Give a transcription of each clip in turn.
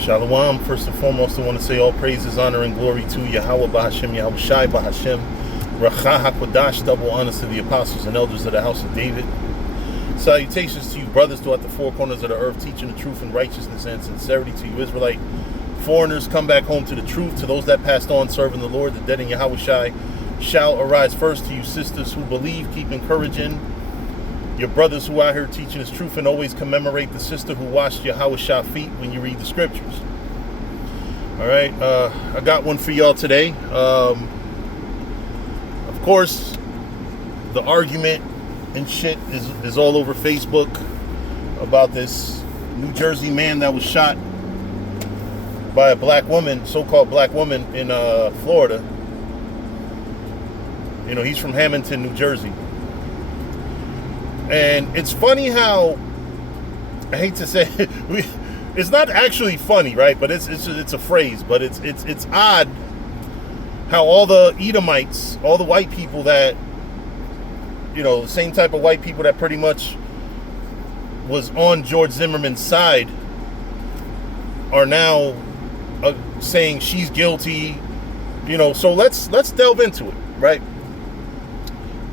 Shalom. First and foremost, I want to say all praises, honor, and glory to Yahweh Bahashem, Yahweh Shai Bahashem, Racha HaKodash, double honors to the apostles and elders of the house of David. Salutations to you brothers throughout the four corners of the earth, teaching the truth and righteousness and sincerity to you Israelite foreigners. Come back home to the truth. To those that passed on serving the Lord, the dead in Yahweh Shai shall arise first. To you sisters who believe, keep encouraging your brothers who out here teaching his truth, and always commemorate the sister who washed Yahweh Shai feet when you read the scriptures. All right, I got one for y'all today. Of course, the argument and shit is all over Facebook about this New Jersey man that was shot by a black woman, so-called black woman in Florida. You know, he's from Hamilton, New Jersey. And it's funny how, I hate to say it, it's not actually funny, right? But it's a phrase. But it's odd how all the Edomites, all the white people that, you know, the same type of white people that pretty much was on George Zimmerman's side, are now saying she's guilty. You know, so let's delve into it, right?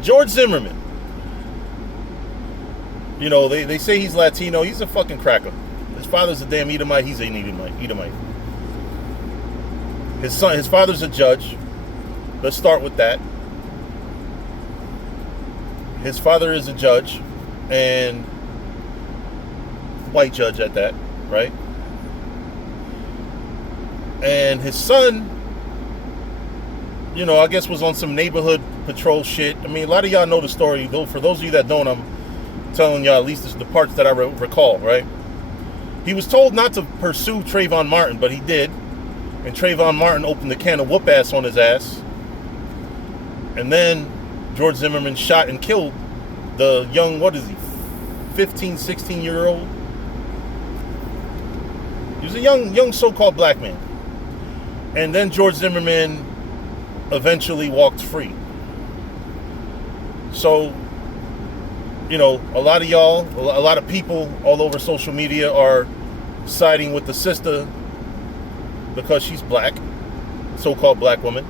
George Zimmerman. You know, they say he's Latino. He's a fucking cracker. His father's a damn Edomite. He's an Edomite. His father's a judge. Let's start with that. His father is a judge, and white judge at that, right? And his son, you know, I guess was on some neighborhood patrol shit. I mean, a lot of y'all know the story. Though, for those of you that don't, I'm telling y'all at least this is the parts that I recall, right? He was told not to pursue Trayvon Martin, but he did. And Trayvon Martin opened the can of whoop ass on his ass. And then George Zimmerman shot and killed the young, what is he, 15, 16-year-old? He was a young so-called black man. And then George Zimmerman eventually walked free. So, you know, a lot of y'all, a lot of people all over social media are siding with the sister because she's black, so-called black woman.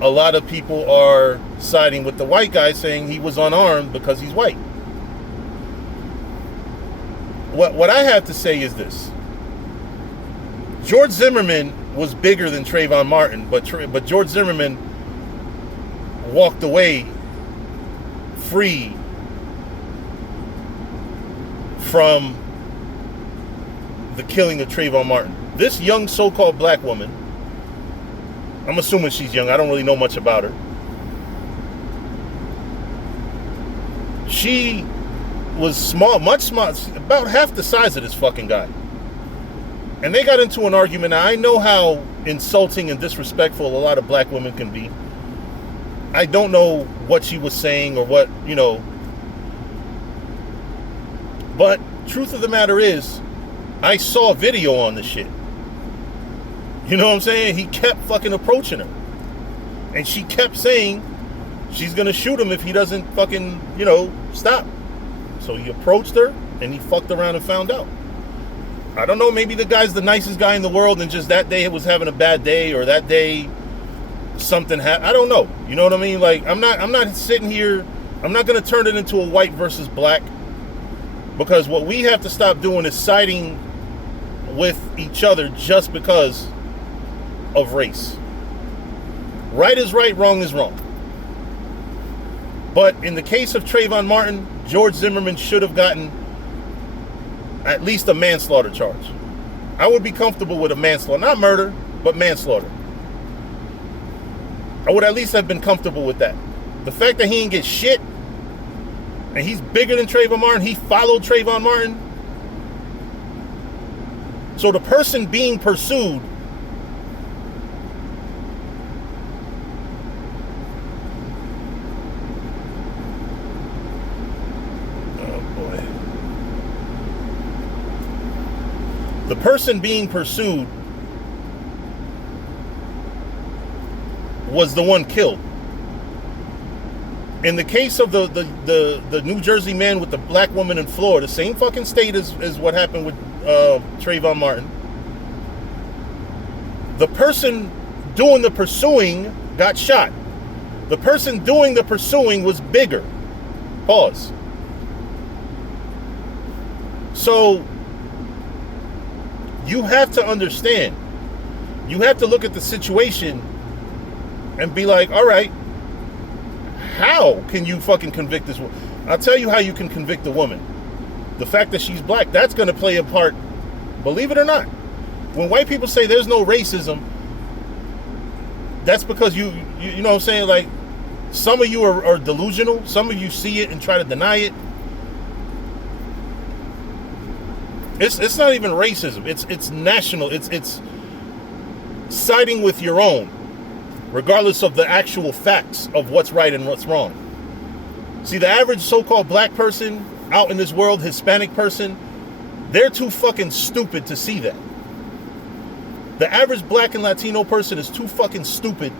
A lot of people are siding with the white guy saying he was unarmed because he's white. What I have to say is this. George Zimmerman was bigger than Trayvon Martin, but George Zimmerman walked away free from the killing of Trayvon Martin. This young so-called black woman, I'm assuming she's young, I don't really know much about her. She was small, much small, about half the size of this fucking guy. And they got into an argument. Now, I know how insulting and disrespectful a lot of black women can be. I don't know what she was saying or what, you know. But truth of the matter is, I saw a video on this shit. You know what I'm saying? He kept fucking approaching her. And she kept saying she's going to shoot him if he doesn't fucking, you know, stop. So he approached her and he fucked around and found out. I don't know, maybe the guy's the nicest guy in the world and just that day it was having a bad day, or that day something happened. I don't know. You know what I mean? Like, I'm not sitting here, I'm not going to turn it into a white versus black, because what we have to stop doing is siding with each other just because of race. Right is right, wrong is wrong. But in the case of Trayvon Martin, George Zimmerman should have gotten at least a manslaughter charge. I would be comfortable with a manslaughter, not murder, but manslaughter. I would at least have been comfortable with that. The fact that he didn't get shit, and he's bigger than Trayvon Martin, he followed Trayvon Martin. So the person being pursued was the one killed. In the case of the New Jersey man with the black woman in Florida, same fucking state as what happened with Trayvon Martin. The person doing the pursuing got shot. The person doing the pursuing was bigger. Pause. So you have to understand. You have to look at the situation and be like, all right, how can you fucking convict this woman? I'll tell you how you can convict a woman. The fact that she's black, that's going to play a part, believe it or not. When white people say there's no racism, that's because you know what I'm saying? Like, some of you are delusional. Some of you see it and try to deny it. It's not even racism. It's national. It's siding with your own, regardless of the actual facts of what's right and what's wrong. See, the average so-called black person out in this world, Hispanic person, they're too fucking stupid to see that. The average black and Latino person is too fucking stupid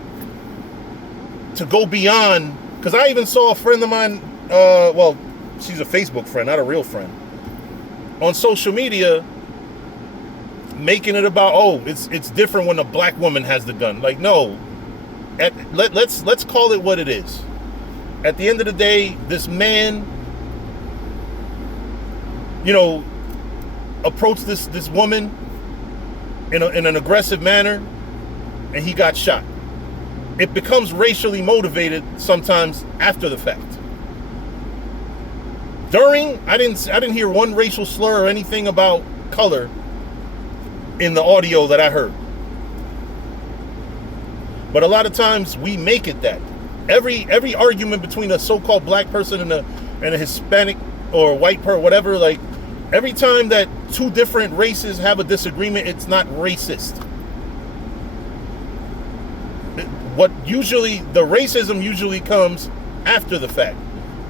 to go beyond. Because I even saw a friend of mine, well, she's a Facebook friend, not a real friend, on social media making it about, oh, it's different when a black woman has the gun. Like, no. Let's call it what it is. At the end of the day, this man, you know, approached this woman in an aggressive manner, and he got shot. It becomes racially motivated sometimes after the fact. During, I didn't hear one racial slur or anything about color in the audio that I heard. But a lot of times we make it that. Every argument between a so-called black person and a Hispanic or white person, whatever, like, every time that two different races have a disagreement, it's not racist. The racism usually comes after the fact.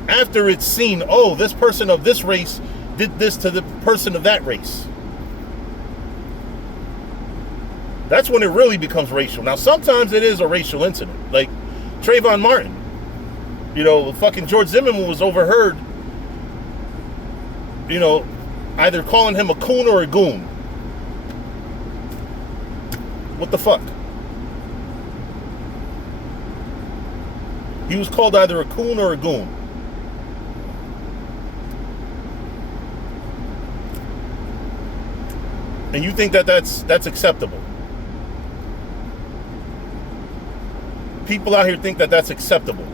After it's seen, oh, this person of this race did this to the person of that race. That's when it really becomes racial. Now, sometimes it is a racial incident. Like Trayvon Martin. You know, fucking George Zimmerman was overheard, you know, either calling him a coon or a goon. What the fuck? He was called either a coon or a goon. And you think that's acceptable? People out here think that that's acceptable.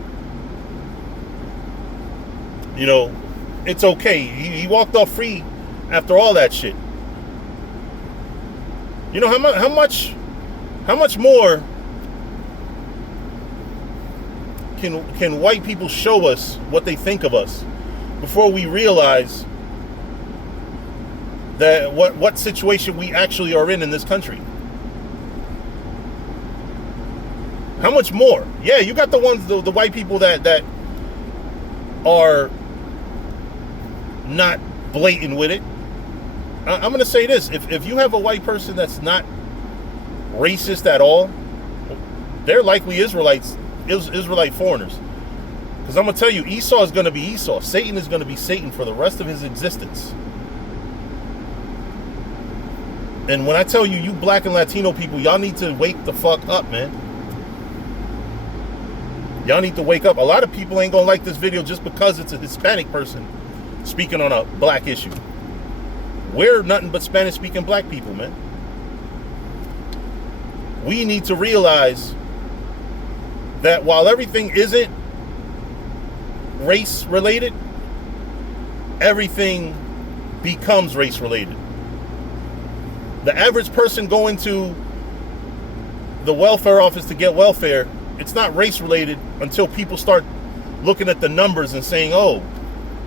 You know, it's okay. He walked off free after all that shit. You know how much more can white people show us what they think of us before we realize that what situation we actually are in this country? How much more? Yeah, you got the ones, the white people that are not blatant with it. I'm going to say this. If you have a white person that's not racist at all, they're likely Israelite foreigners. Because I'm going to tell you, Esau is going to be Esau. Satan is going to be Satan for the rest of his existence. And when I tell you, you black and Latino people, y'all need to wake the fuck up, man. Y'all need to wake up. A lot of people ain't going to like this video just because it's a Hispanic person speaking on a black issue. We're nothing but Spanish-speaking black people, man. We need to realize that while everything isn't race-related, everything becomes race-related. The average person going to the welfare office to get welfare, it's not race-related until people start looking at the numbers and saying, oh,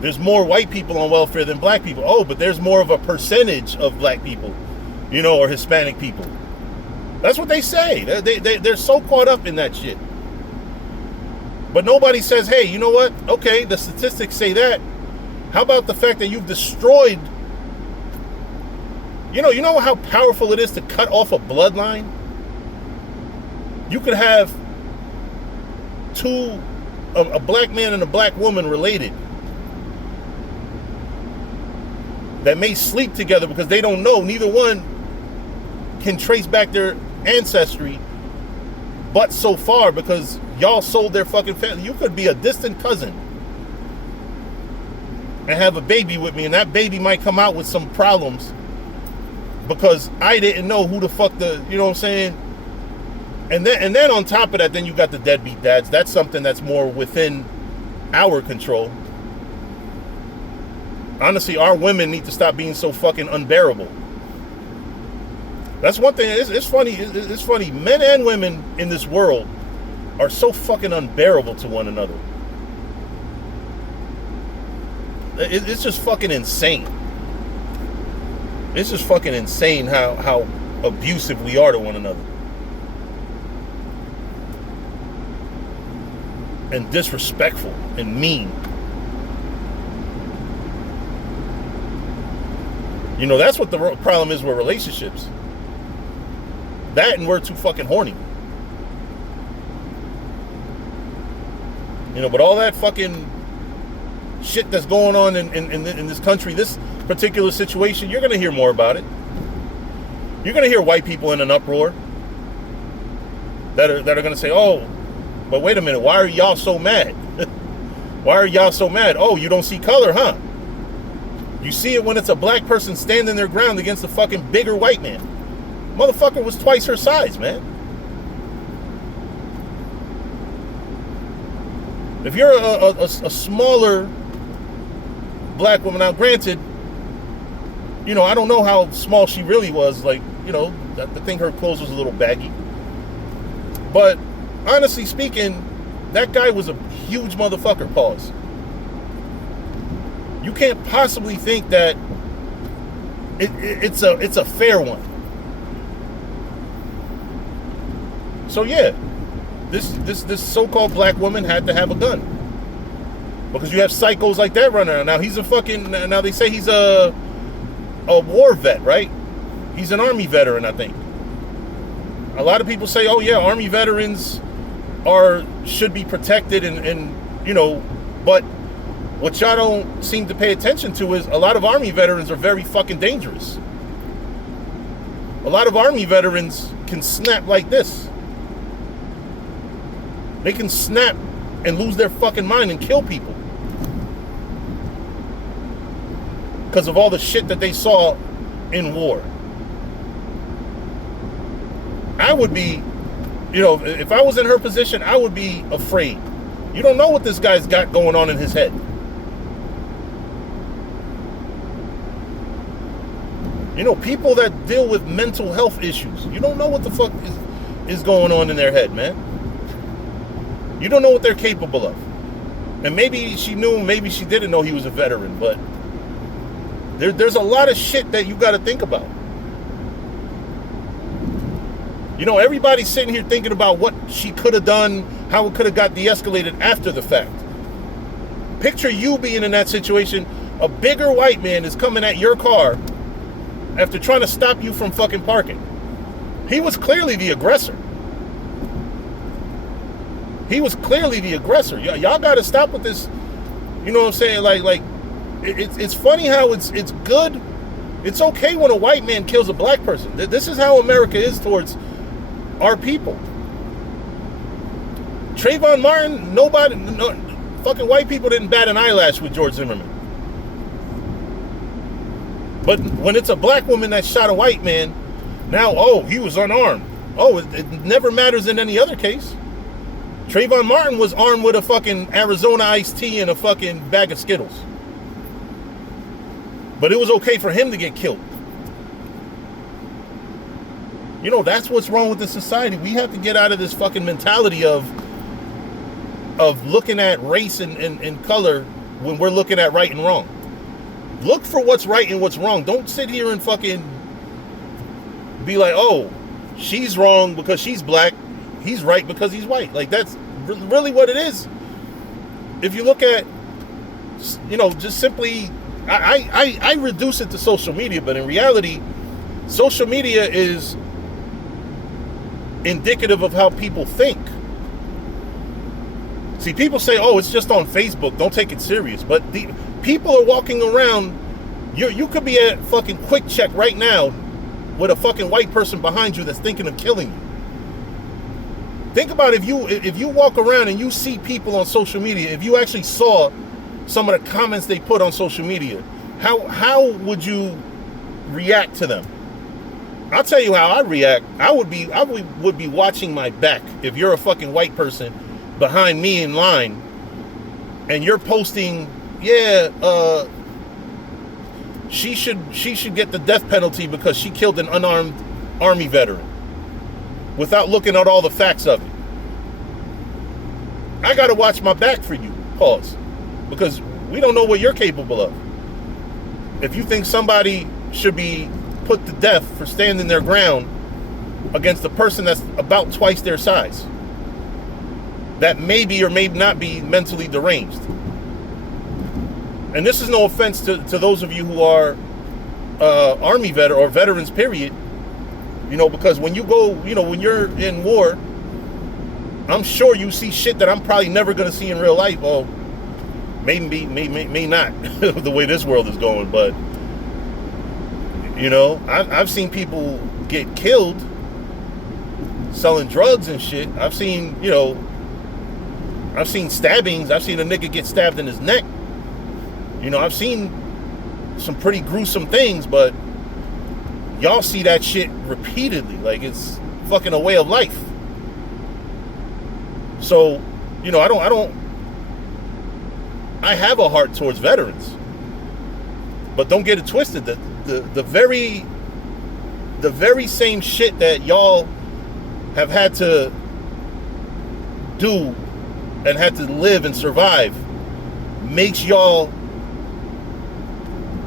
there's more white people on welfare than black people. Oh, but there's more of a percentage of black people, you know, or Hispanic people. That's what they say. They're so caught up in that shit. But nobody says, hey, you know what? Okay, the statistics say that. How about the fact that you've destroyed... You know how powerful it is to cut off a bloodline? You could have a black man and a black woman related. that may sleep together because they don't know, neither one can trace back their ancestry but so far, because y'all sold their fucking family. You could be a distant cousin and have a baby with me, and that baby might come out with some problems because I didn't know who the fuck you know what I'm saying? And then on top of that, then you got the deadbeat dads. That's something that's more within our control. Honestly, our women need to stop being so fucking unbearable. That's one thing. It's funny. It's funny. Men and women in this world are so fucking unbearable to one another. It's just fucking insane. It's just fucking insane how abusive we are to one another. And disrespectful and mean. You know, that's what the problem is with relationships. That, and we're too fucking horny. You know, but all that fucking shit that's going on in this country, this particular situation, you're going to hear more about it. You're going to hear white people in an uproar that are going to say, oh, but wait a minute, why are y'all so mad? Why are y'all so mad? Oh, you don't see color, huh? You see it when it's a black person standing their ground against a fucking bigger white man. Motherfucker was twice her size, man. If you're a smaller black woman, now granted, you know, I don't know how small she really was. Like, you know, I think her clothes was a little baggy. But honestly speaking, that guy was a huge motherfucker, pause. You can't possibly think that it's a fair one. So yeah, this so-called black woman had to have a gun. Because you have psychos like that running around. Now he's a fucking, now they say he's a war vet, right? He's an Army veteran, I think. A lot of people say, oh yeah, Army veterans should be protected and you know, but what y'all don't seem to pay attention to is a lot of Army veterans are very fucking dangerous. A lot of Army veterans can snap like this. They can snap and lose their fucking mind and kill people because of all the shit that they saw in war. I would be, you know, if I was in her position, I would be afraid. You don't know what this guy's got going on in his head. You know, people that deal with mental health issues, you don't know what the fuck is going on in their head, man. You don't know what they're capable of. And maybe she knew, maybe she didn't know he was a veteran, but there's a lot of shit that you got to think about. You know, everybody's sitting here thinking about what she could have done, how it could have got de-escalated after the fact. Picture you being in that situation. A bigger white man is coming at your car after trying to stop you from fucking parking. He was clearly the aggressor. He was clearly the aggressor. Y'all got to stop with this. You know what I'm saying? Like, it's funny how it's good. It's okay when a white man kills a black person. This is how America is towards our people. Trayvon Martin, fucking white people didn't bat an eyelash with George Zimmerman. But when it's a black woman that shot a white man, now, oh, he was unarmed. Oh, it never matters in any other case. Trayvon Martin was armed with a fucking Arizona iced tea and a fucking bag of Skittles. But it was okay for him to get killed. You know, that's what's wrong with this society. We have to get out of this fucking mentality of looking at race and color when we're looking at right and wrong. Look for what's right and what's wrong. Don't sit here and fucking be like, oh, she's wrong because she's black. He's right because he's white. Like, that's really what it is. If you look at, you know, just simply, I reduce it to social media, but in reality, social media is indicative of how people think. See, people say, oh, it's just on Facebook, don't take it serious. But the people are walking around You could be at fucking Quick Check right now with a fucking white person behind you that's thinking of killing you. Think about if you walk around and you see people on social media, if you actually saw some of the comments they put on social media, how would you react to them? I'll tell you how I react. I would be watching my back if you're a fucking white person behind me in line and you're posting, she should get the death penalty because she killed an unarmed Army veteran, without looking at all the facts of it. I gotta watch my back for you, pause. Because we don't know what you're capable of. If you think somebody should be put to death for standing their ground against a person that's about twice their size, that may be or may not be mentally deranged. And this is no offense to those of you who are Army veteran or veterans, period. Because when you go, when you're in war, I'm sure you see shit that I'm probably never going to see in real life. Well, may not the way this world is going, but I've seen people get killed selling drugs and shit. I've seen stabbings. I've seen a nigga get stabbed in his neck. I've seen some pretty gruesome things, but y'all see that shit repeatedly, like it's fucking a way of life. So, I have a heart towards veterans, but don't get it twisted. The very same shit that y'all have had to do and had to live and survive makes y'all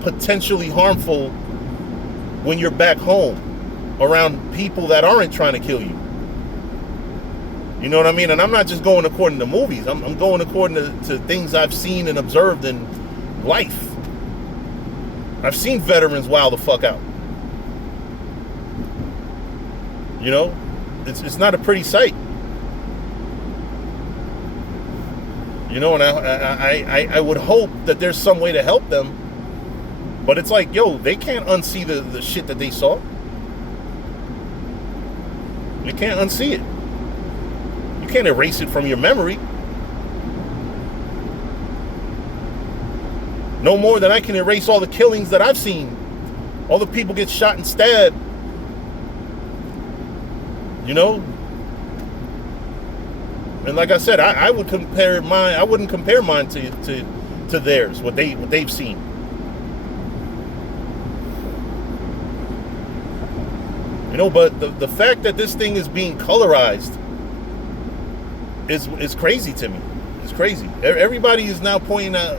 potentially harmful when you're back home around people that aren't trying to kill you. You know what I mean? And I'm not just going according to movies. I'm going according to things I've seen and observed in life. I've seen veterans wild the fuck out. It's not a pretty sight. And I would hope that there's some way to help them. But it's like, they can't unsee the shit that they saw. You can't unsee it. You can't erase it from your memory. No more than I can erase all the killings that I've seen. All the people get shot and stabbed. And like I said, I wouldn't compare mine to theirs, what they've seen. But the fact that this thing is being colorized is crazy to me. It's crazy. Everybody is now pointing out,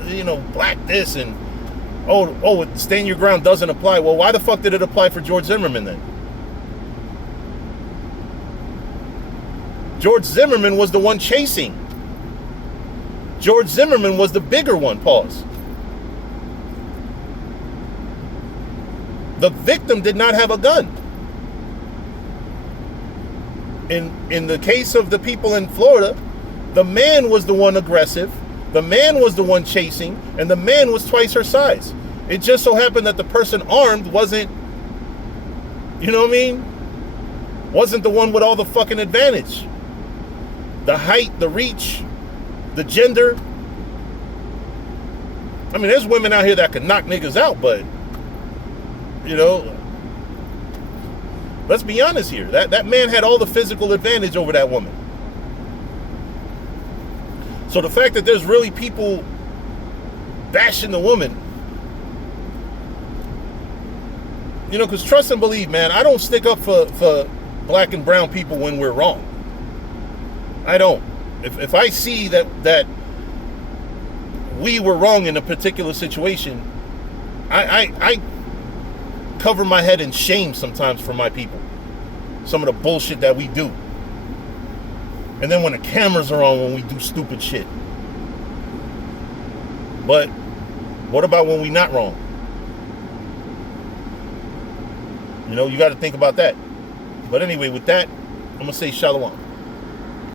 black this and stand your ground doesn't apply. Well, why the fuck did it apply for George Zimmerman then? George Zimmerman was the one chasing. George Zimmerman was the bigger one, pause. The victim did not have a gun. In the case of the people in Florida, the man was the one aggressive, the man was the one chasing, and the man was twice her size. It just so happened that the person armed wasn't, wasn't the one with all the fucking advantage. The height, the reach, the gender. There's women out here that can knock niggas out, but, let's be honest here. That man had all the physical advantage over that woman. So the fact that there's really people bashing the woman, because trust and believe, man, I don't stick up for black and brown people when we're wrong. I don't. If I see that we were wrong in a particular situation, I cover my head in shame sometimes for my people. Some of the bullshit that we do. And then when the cameras are on, when we do stupid shit. But what about when we not wrong? You got to think about that. But anyway, with that, I'm going to say shalom.